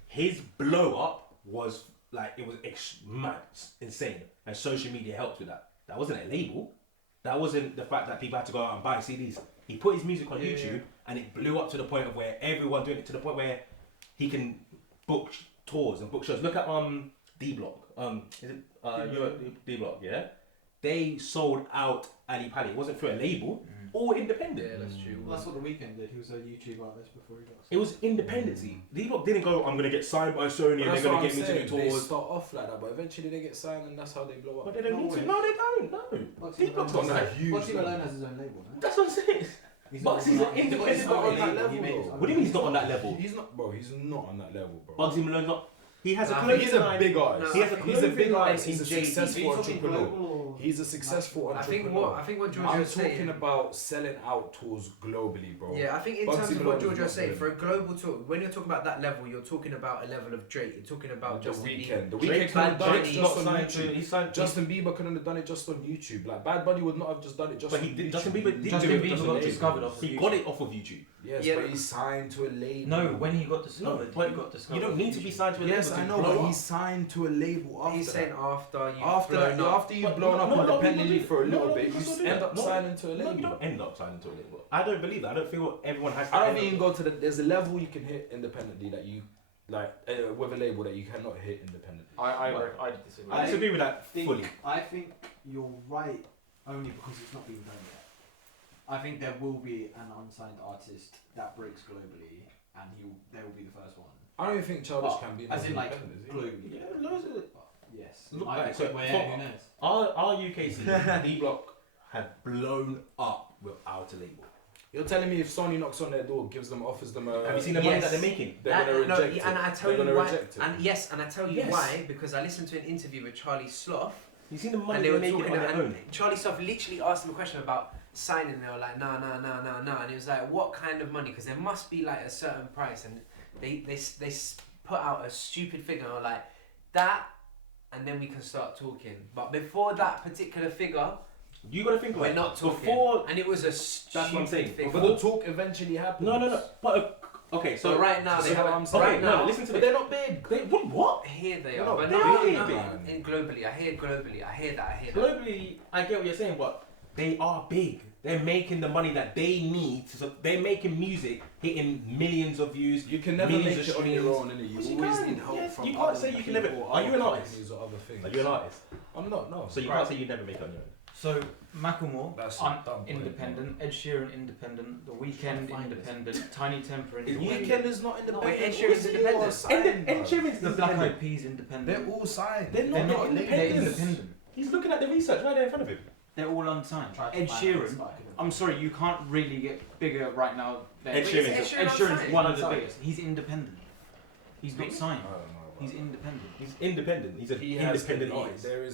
his blow up was like it was mad, insane, and social media helped with that. That wasn't a label. That wasn't the fact that people had to go out and buy CDs. He put his music on YouTube and it blew up to the point of where everyone doing it, to the point where he can book tours and book shows. Look at D Block. Is it D Block? Yeah. They sold out Ali Pali. It wasn't through a label, all independent. Yeah, that's true. Well, that's what The Weeknd did. He was a YouTube artist before he got. It was independency. D Block didn't go, I'm gonna get signed by Sony and they're gonna get me to do They tours. start off like that, but eventually they get signed and that's how they blow up. But they don't No need to. way. No, they don't. No. D Block's not signed. Bugsy Malone has his own label, no? That's what I'm saying. Bugsy is an independent not on artist. that level, He made his bro. own What do you mean he's not on that level? He's not, bro. He's not on that level, bro. Bugsy Malone's not. He has a Nah, clothing He's a line. big artist. He has a He's a clothing big line artist. He's a in JD. successful Are you talking entrepreneur. global or He's a successful I think entrepreneur. what George I'm was saying. talking about selling out tours globally, bro. Yeah, I think in Bugsy terms of Malone what is George not was saying, doing for a global tour, when you're talking about that level, you're talking about a level of Drake. You're talking about The Justin Bieber. Weeknd. The Drake's Weeknd could have done it Drake's just on signed to. YouTube. He signed. Justin Bieber couldn't have done it just on YouTube. Like Bad Bunny would not have just done it just But on he did. YouTube. Justin Bieber did Justin do it Bieber just got on YouTube. discovered off of He YouTube. got it off of YouTube. Yes, Yeah, but he's signed to a label. No, when he got discovered, but he got discovered. You don't need to be signed to a label. Yes, I to know, blow but up. he's signed to a label after He's that. saying after you've After blown that, up. after you've But blown no, up no, no, independently people for a do- little no, bit, people you do end that. up No, signing to a No, label. you don't end up signing to a label. I don't believe that. I don't feel everyone has to. I don't end up- even go to the. There's a level you can hit independently that you like with a label that you cannot hit independently. I disagree. I disagree with that fully. I think you're right only because it's not been done yet. I think there will be an unsigned artist that breaks globally, and they will be the first one. I don't even think Childish But, can be as in like independent, is he? globally. Yeah, loads of it. But yes. Look Might back, be so quick, for- who knows? Our UK scene, D Block had blown up without a label. You're telling me if Sony knocks on their door, gives them, offers them a. Have you seen the money yes. that they're making? They're gonna reject it. And I tell They're you gonna why. reject it. And yes, and I tell you Yes. why, because I listened to an interview with Charlie Sloth, You seen the money and they they're were making talking, on their and own? Charlie Sloth literally asked him a question about signing. And they were like, nah, and he was like, what kind of money? Because there must be like a certain price, and they put out a stupid figure, and were like that, and then we can start talking. But before that particular figure, You gotta think about we're it. not talking. Before, And it was a stupid what I'm saying. figure. But the talk eventually happens. no. But okay, So so right now So they have. what I'm saying. Right okay, now, no, listen to But this. they're not big. They what? here they They're are, not but big, no, man. in globally. I hear globally. I hear that. Globally, I get what you're saying, but they are big. They're making the money that they need. So they're making music, hitting millions of views. You can never millions make of it on your streams. own, innit? Yes, You you always can. need help Yes, from you can't other say you can never- people, are you other an artist? companies or other things. Are you an artist? I'm not, no. So you Right. can't say you never make it on your own. So Macklemore, That's a dumb point, independent. Ed Sheeran, independent. The Weeknd, Find independent. Tiny Temper, The independent. Weeknd is not independent. wait, Ed All Sheeran's of them independent. are signed, Ed bro. Sheeran's The Black independent. Eyed Peas, independent. They're all signed. They're not They're independent. independent. He's looking at the research right there in front of him. They're all unsigned. Tried to Ed find Sheeran. this, but I couldn't. I'm sorry, you can't really get bigger right now. Than Ed Sheeran. Ed Sheeran Ed Sheeran's unsigned? one of the Unsigned. biggest. He's independent. He's not signed. I don't know. He's independent. He's independent. He's an He has independent he- artist. There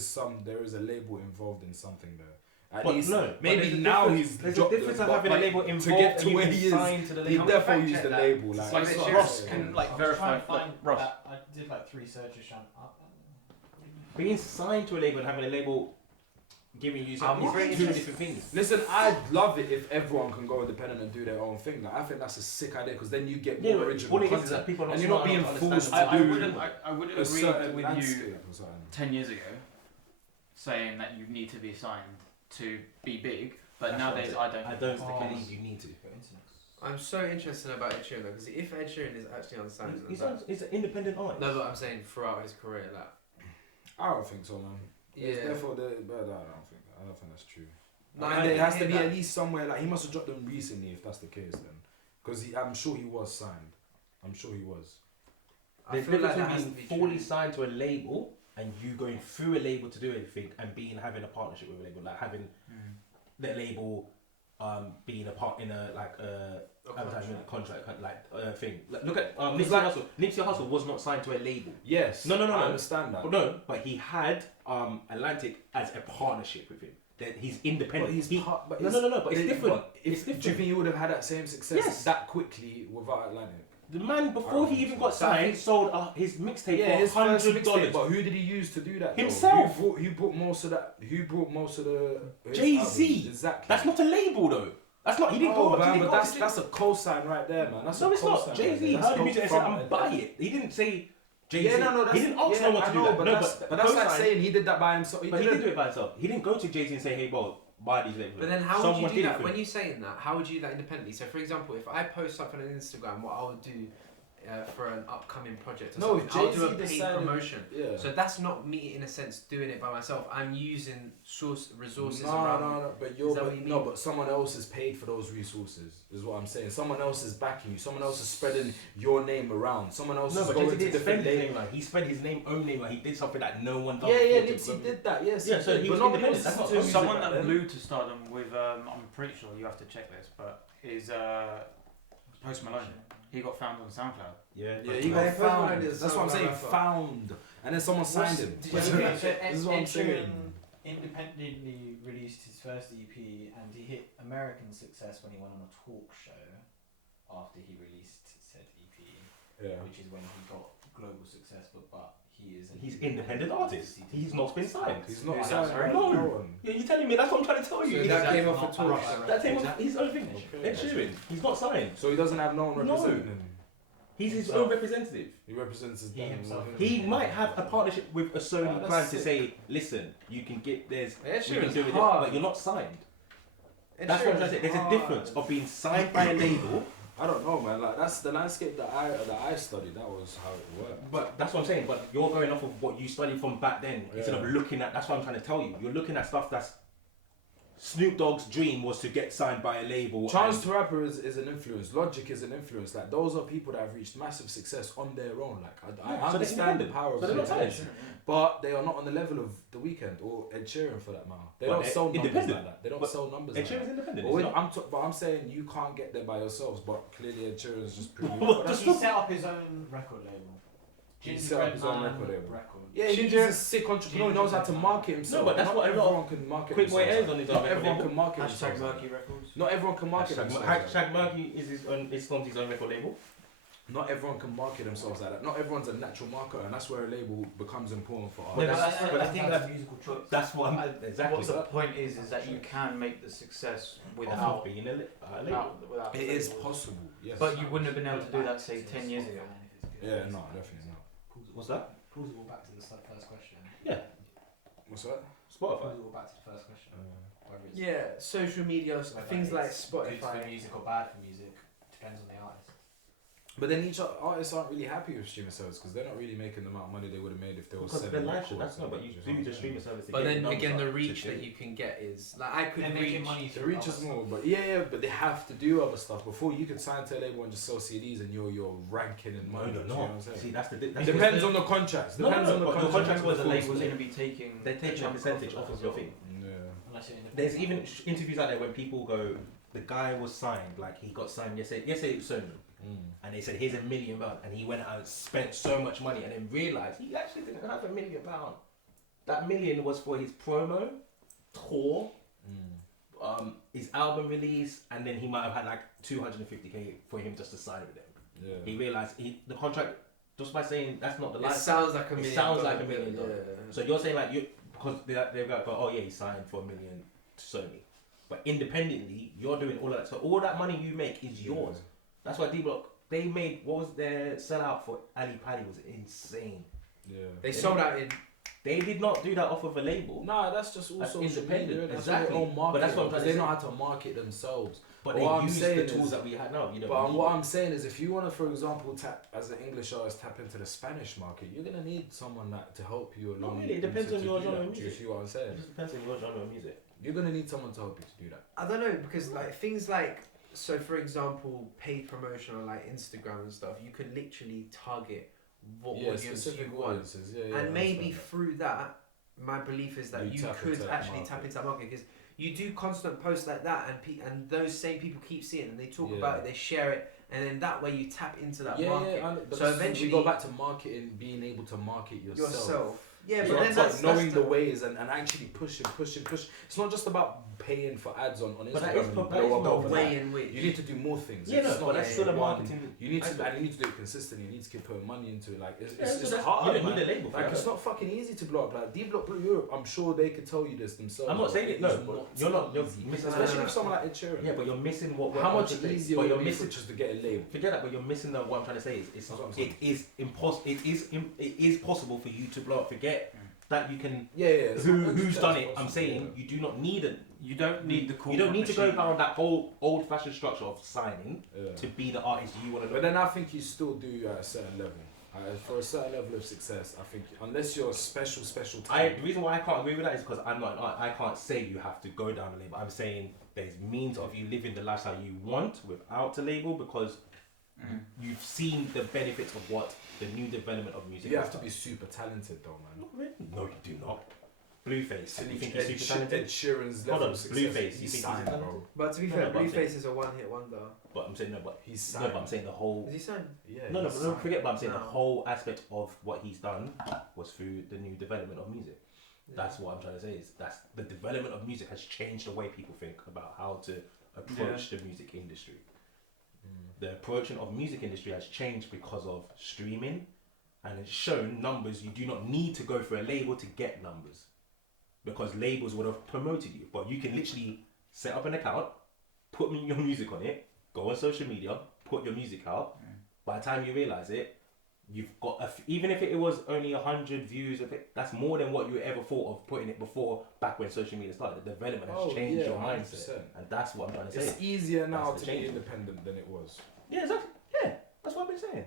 is a label involved in something there. At But least, no, but maybe there's a now difference- he's there's a dropped difference them, of but having a like, label to involved get to and where being he is. signed to the He label. Can we definitely fact used check the that? label. Like, So Like Ed Sheeran- Ross Yeah. can like I was verify. trying to find Ross. that. I did like 3 searches trying. Being signed to a label and having a label giving you something I'm is two different things. listen, I'd love it if everyone can go independent and do their own thing. Like, I think that's a sick idea because then you get more but original what it is content. that people are not And you're not smart being enough to understand forced the to I do wouldn't. I would a agree certain with you landscape or something. 10 years ago, saying that you need to be signed to be big, but That's nowadays what I don't. I don't Oh. believe you need to. I'm so interested about Ed Sheeran though, because if Ed Sheeran is actually unsigned, He's that- an independent artist. no, but I'm saying throughout his career, like I don't think so, man. yeah. Therefore, but I don't think that's true. No, And I it has hear to be that. at least somewhere. Like, he must have dropped them recently, if that's the case, then, because I'm sure he was signed. I'm sure he was. I There's a feel like difference that has to between be fully true. signed to a label and you going through a label to do anything and having a partnership with a label, like having the label being a part in a like advertisement contract thing. Like, look at Nipsey like- Hussle. Nipsey Hussle was not signed to a label. Yes. No. I understand that. But no, but he had Atlantic as a partnership with him. That he's independent. But he's He- part, but no, but it's different. It's Do you different. think he would have had that same success Yes. that quickly without Atlantic? The man before he even got So I signed think- sold his mixtape Yeah, his for first mixtape. $100. But who did he use to do that? though? Himself. Who brought most of that? Who brought most of the? his Jay-Z. albums? Exactly. That's not a label though. That's not. He didn't go Oh, up. man, he but didn't go up to that's a cosign right there, man. That's No, a it's not. cosign Jay right Z there. heard the That's music and said, from- "I'm buy it." He didn't say Jay Z. Yeah, no, he didn't ask yeah, no one to I do know, that. But No, that's, but but that's like cosign- saying he did that by himself. But he didn't do it by himself. He didn't go to Jay Z and say, "Hey, bro, by these labels. But then how would Someone you do did it that? for When me. you're saying that, how would you do that independently? So for example, if I post something on Instagram, what I would do for an upcoming project or No, something, I'll do a Jay-Z paid decided- promotion. Yeah. So that's not me in a sense doing it by myself. I'm using resources No, around me. no, but Is that what you mean? but someone else is paid for those resources. Is what I'm saying. Someone else is backing you. Someone else is spreading your name around. Someone else No, is but going Jay-Z to did different spend his labels. name like he spent his own name like he did something that no one does. Yeah, before to Nipsey promote. did that. Yes, Yeah, so he but was nobody independent. else That's not listened to his Someone music that back blew then. to stardom with, I'm pretty sure you have to check this, but is Post Malone. He got found on SoundCloud. Yeah, Yeah, he Yeah, got found. Post Malone is That's what I'm saying. rapper. Found, and then someone signed him. Did you This know so is what I'm Ed saying. Sheeran independently released his first EP and he hit American success when he went on a talk show after he released said EP, Yeah. which is when he got global success. But he is He's independent artist. He's not been signed. He's not Who's signed. that, sorry? No. one. Yeah, you're telling me that's what I'm trying to tell you. So He's- that came off a not talk Rush show. that came Is off his own thing. Okay. Ed Sheeran. He's not signed. So he doesn't have no one No. representing him. He's his Himself. own representative. He represents his He damn himself. life. He might have a partnership with a Sony Oh, that's client to sick. say, listen, you can get there's Ed we can Sheeran's do it, hard. but you're not signed. Ed That's what I'm trying Sheeran's to say. There's a hard. difference of being signed by a label, I don't know, man. Like that's the landscape that I studied. That was how it worked. but that's what I'm saying. But you're going off of what you studied from back then instead of Yeah. looking at. That's what I'm trying to tell you. You're looking at stuff that's Snoop Dogg's dream was to get signed by a label. Chance and- to Rapper is an influence. Logic is an influence. Like those are people that have reached massive success on their own. Like I Yeah, so they're understand the independent. power of So they're not success, signed. but they are not on the level of The Weeknd or Ed Sheeran for that matter. They But don't they're sell numbers independent. like that. They don't But sell numbers. Ed like Sheeran's that. independent. But, he's not. but I'm saying you can't get there by yourselves. But clearly Ed Sheeran's just proving. What But the he set up his own record label. He set up his own record label. Record. Yeah, he's Ginger- a sick entrepreneur. He knows how to market himself. No, but that's Not what a lot of everyone can market Quick Boy themselves. Airs on his Not own record everyone label. can market Hashtag themselves. Murky Records. Not everyone can market themselves. Shag Murky is his own. Is on his own record label. Not everyone can market themselves like that. Not everyone's a natural marketer, and that's where a label becomes important for Yeah, artists. but I think that musical choice. that's what I'm exactly. What the point is that you can make the success Without without, being a label. without It is possible, yes. But you wouldn't have been able to do that, say, 10 years ago. Yeah, no, definitely not. What's that? Pulls it all back to the first question. What's that? Spotify. Pulls it all back to the first question. Whether it's Yeah, social media, whether things like it's good for Spotify. music or bad for music depends on the artist. But then each artists aren't really happy with streaming service because they're not really making the amount of money they would have made if they were Because the selling live records. that's not. But you know do what the I'm streaming saying? service. to But get then numbers again, the up to reach do that it. you can get is like I could They're reach. making money The through reach other is stuff. more, but yeah, but they have to do other stuff before you could sign to a label and just sell CDs and you're ranking and No, money. no, do you know what no. I'm saying? See, that's the. It That's depends on the contracts. No, Depends no, on the but the contracts. contracts was the the label's labels going to be taking They take a chunk percentage of off of that your as well. thing. Yeah. Unless you're independent. There's even interviews out there when people go, the guy was signed, like he got signed yesterday it was Sony, and they said here's £1 million, and he went out and spent so much money, and then realised he actually didn't have £1 million. That million was for his promo, tour, his album release, and then he might have had like 250k for him just to sign with them. Yeah. He realised the contract, just by saying that's not the It lifestyle. sounds like $1 million. It sounds like $1 million. Yeah. So you're saying like you, because they've got, oh yeah, he signed for $1 million to Sony, but independently you're doing all of that. So all that money you make is yours. That's why D-Block, they made, what was their sellout for Ali Pali was insane. Yeah. They sold out in. They did not do that off of a label. Nah, that's just all That's social independent, media. That's exactly. their own marketing. But that's what I'm because trying they to know say. how to market themselves. But But they what I'm use saying the is- tools that we have now. You know. But what I'm saying is, if you want to, for example, tap as an English artist, tap into the Spanish market, you're gonna need someone that to help you along. really, it depends to on your do genre that. of Do you music. see what I'm saying? it just depends on your genre of music. You're gonna need someone to help you to do that. I don't know because like things like so for example paid promotion on like Instagram and stuff, you can literally target what Yeah, audience specific you want, audiences. Yeah, yeah, and I maybe understand that. through that, my belief is that You you tap could into that actually market. tap into that market because you do constant posts like that, and those same people keep seeing it and they talk Yeah. about it, they share it, and then that way you tap into that Yeah, market. yeah. But So this is- eventually- we go back to marketing, being able to market yourself. Yeah, Yeah, but then that's knowing the the ways and actually pushing. It's not just about paying for ads on Instagram. But that is and that blow is up the overnight. way in which You need to do more things. Yeah, It's no, not but that's like still a one- marketing. You need to, aspect. and you need to do it consistently. You need to keep putting money into it. Like it's Yeah, so it's that's- hard. you don't man. need a label for Like that. it's not fucking easy to blow up. Like D-Block Blue Europe, I'm sure they could tell you this themselves. I'm not but saying it. No, is but you're not. You're easy. missing. Especially with someone like Ed Sheeran. Yeah, but you're missing what. we're How trying much to say. easier But would you're it be missing. for just to get a label? Forget that, but you're missing what I'm trying to say is That's what I'm it saying. is impossible. It is possible for you to blow up. Forget that you can. Yeah, yeah. Who's done it? I'm saying you do not need it. You don't need the corporate You don't need to go machine. down that whole old-fashioned structure of signing Yeah. to be the artist you want to But look. then I think you still do at a certain level. For a certain level of success, I think unless you're a special The talent. reason why I can't agree with that is because I'm not an art. I can't say you have to go down the label. I'm saying there's means of you living the lifestyle you want without a label because you've seen the benefits of what the new development of music. You has have to done. be super talented though, man. Not really. No, you do not. Blueface. You think Ed, he's super talented? Ed Sheeran's Hold level on, of success. Blueface, you He's think he's signed, talented? bro. But to be No, fair, no, but I'm Blueface is a one-hit wonder. But I'm saying no, but He's no, signed. but I'm saying the whole. Is he signed? Yeah. No, he's but don't signed. forget. But I'm saying the No. whole aspect of what he's done was through the new development of music. Yeah. That's what I'm trying to say. Is that's the development of music has changed the way people think about how to approach the music industry. The approaching of music industry has changed because of streaming, and it's shown numbers. You do not need to go for a label to get numbers, because labels would have promoted you. But you can literally set up an account, put your music on it, go on social media, put your music out. By the time you realize it, you've got even if it was only 100 views of it, that's more than what you ever thought of putting it before. Back when social media started, the development has changed your mindset, 100%. and that's what I'm trying to say. It's easier now That's to the be change. independent than it was. Yeah, exactly. Yeah, that's what I've been saying.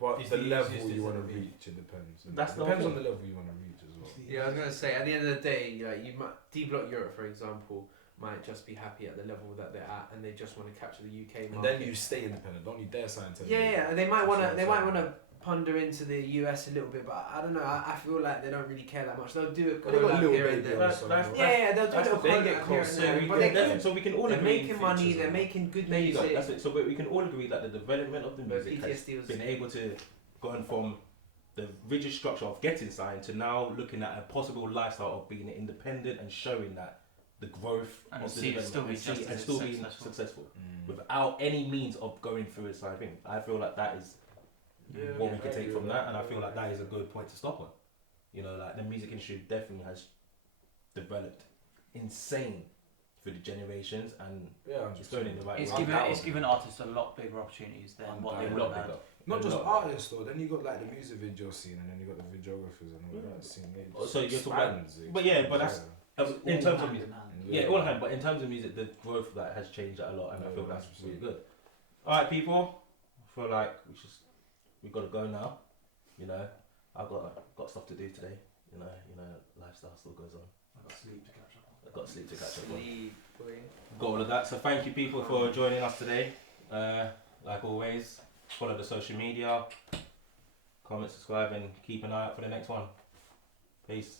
But It's the the level easiest you it's want to ever been. reach, it depends. That's it the depends whole on the thing. level you want to reach as well. Yeah, I was gonna say at the end of the day, like you might D-Block Europe, for example, might just be happy at the level that they're at, and they just want to capture the UK And market. then you stay independent. Don't you dare sign to. Yeah, yeah, and they might want to. They might want to ponder into the US a little bit, but I don't know. I feel like they don't really care that much. They'll do it. Well, they got collab Lil here and Baby there. on That's- some, that's- bro. Yeah, they'll do That's a what they collab get here close. and So there, we but can, they're so we can all They're agree. making money. features They're and making good There you go. music. That's it. So we can all agree that the development of the But music has PTSD was. been able to go from the rigid structure of getting signed to now looking at a possible lifestyle of being independent and showing that the growth And of the see it still development be and see- just and as still being successful. successful Mm. without any means of going through a side thing. I feel like that is Yeah, what we I can take agree from with that, and I feel like that is a good point to stop on. You know, like the music industry definitely has developed insane through the generations, and Yeah, it's going in the right It's way. given Undoubtedly. given artists a lot bigger opportunities than what they A would lot have bigger. had. Not A just lot. artists though. Then you got like the music video scene, and then you got the videographers and all that scene. It Oh, so just you're talking about- expands, it but yeah, but expands, in terms of music. hand. Yeah, all hand, but in terms of music, the growth of that has changed that a lot, and I Yeah, feel that's 100%. really good. All right, people, I feel like we got to go now. You know, I've got stuff to do today. You know, lifestyle still goes on. I've got sleep to catch up on. I've got sleep to catch up on. Sleep, boy. Got all of that. So thank you, people, for joining us today. Like always, follow the social media, comment, subscribe, and keep an eye out for the next one. Peace.